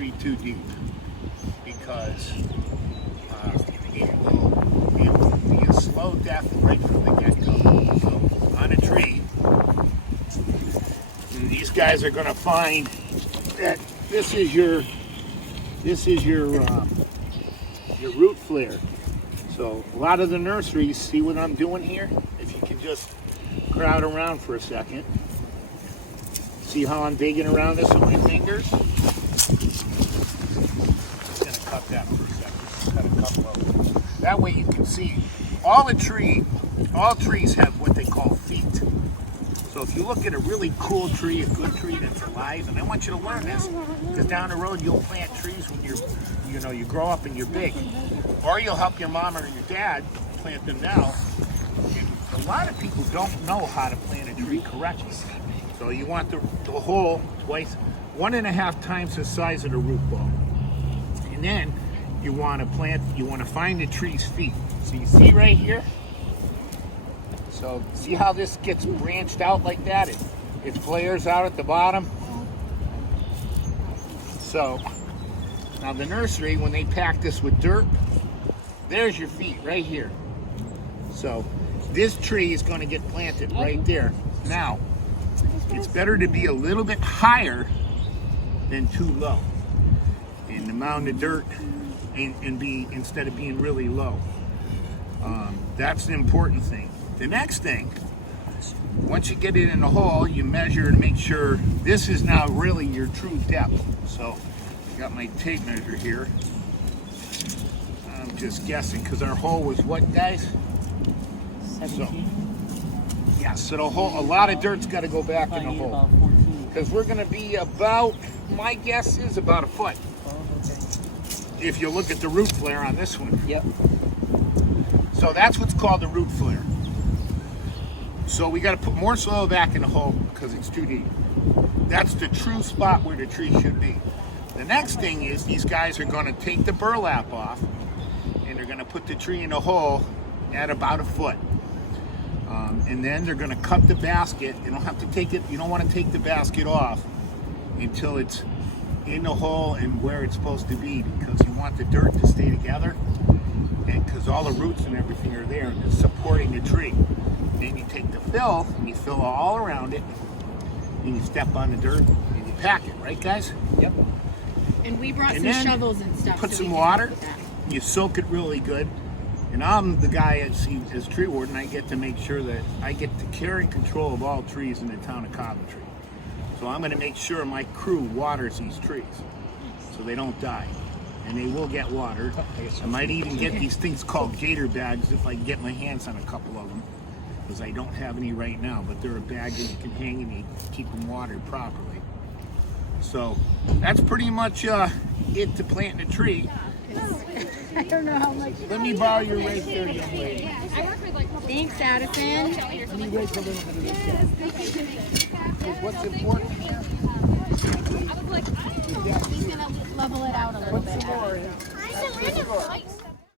tree too deep because it will be a slow death right from the get-go. So on a tree, these guys are going to find that this is your root flare. So a lot of the nurseries, see what I'm doing here? If you can just crowd around for a second. See how I'm digging around this with my fingers? Just gonna cut that for a second. Cut a couple of them. That way you can see all trees have what they call feet. So if you look at a really cool tree, a good tree that's alive, and I want you to learn this, because down the road you'll plant trees when you grow up and you're big. Or you'll help your mom or your dad plant them now. And a lot of people don't know how to plant a tree correctly. So you want the hole twice, 1.5 times the size of the root ball. And then you want to find the tree's feet. So you see right here? So see how this gets branched out like that? It flares out at the bottom. So now the nursery, when they pack this with dirt, there's your feet right here. So this tree is going to get planted right there. Now, it's better to be a little bit higher than too low in the mound of dirt and be instead of being really low. That's the important thing. The next thing, once you get it in the hole, you measure and make sure this is now really your true depth. So I got my tape measure here. I'm just guessing because our hole was what, guys? 17. Yeah, so the hole, a lot of dirt's got to go back in the hole. Because we're going to be about, my guess is about 1 foot. If you look at the root flare on this one. Yep. So that's what's called the root flare. So we got to put more soil back in the hole because it's too deep. That's the true spot where the tree should be. The next thing is these guys are going to take the burlap off and they're going to put the tree in the hole at about 1 foot. And then they're going to cut the basket. You don't have to take it. You don't want to take the basket off until it's in the hole and where it's supposed to be, because you want the dirt to stay together, and because all the roots and everything are there and it's supporting the tree. Then you take the fill and you fill all around it, and you step on the dirt and you pack it. Right, guys? Yep. And we brought some shovels and stuff. Put so some we water. You soak it really good. And I'm the guy as tree warden. I get to make sure that I get to care and control of all trees in the town of Coventry. So I'm going to make sure my crew waters these trees so they don't die. And they will get watered. I might even get these things called gator bags if I can get my hands on a couple of them, because I don't have any right now, but they're a bag that you can hang and you keep them watered properly. So that's pretty much it to planting a tree. I don't know how much. Let me borrow your right there, young lady. Thanks, Addison. What's important here? He's gonna level it out a little bit. What's the more?